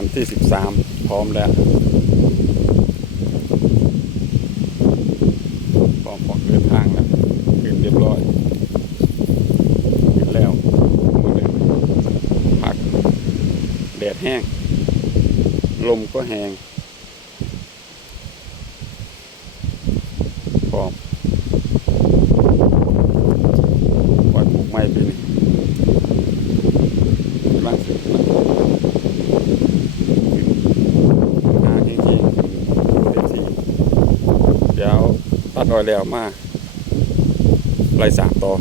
คันที่13พร้อมแล้วพร้อมออกเดินทางแล้วขึ้นเรียบร้อยขึ้นแล้วมื้อนี้พักแดดแห้งลมก็แห้งพร้อมปล่อยปลูกไม้ปีนี้กำลังสิหาแห้งๆเต็มที่เดี๋ยวตัดอ้อยแล้วมาไล่สารต่อ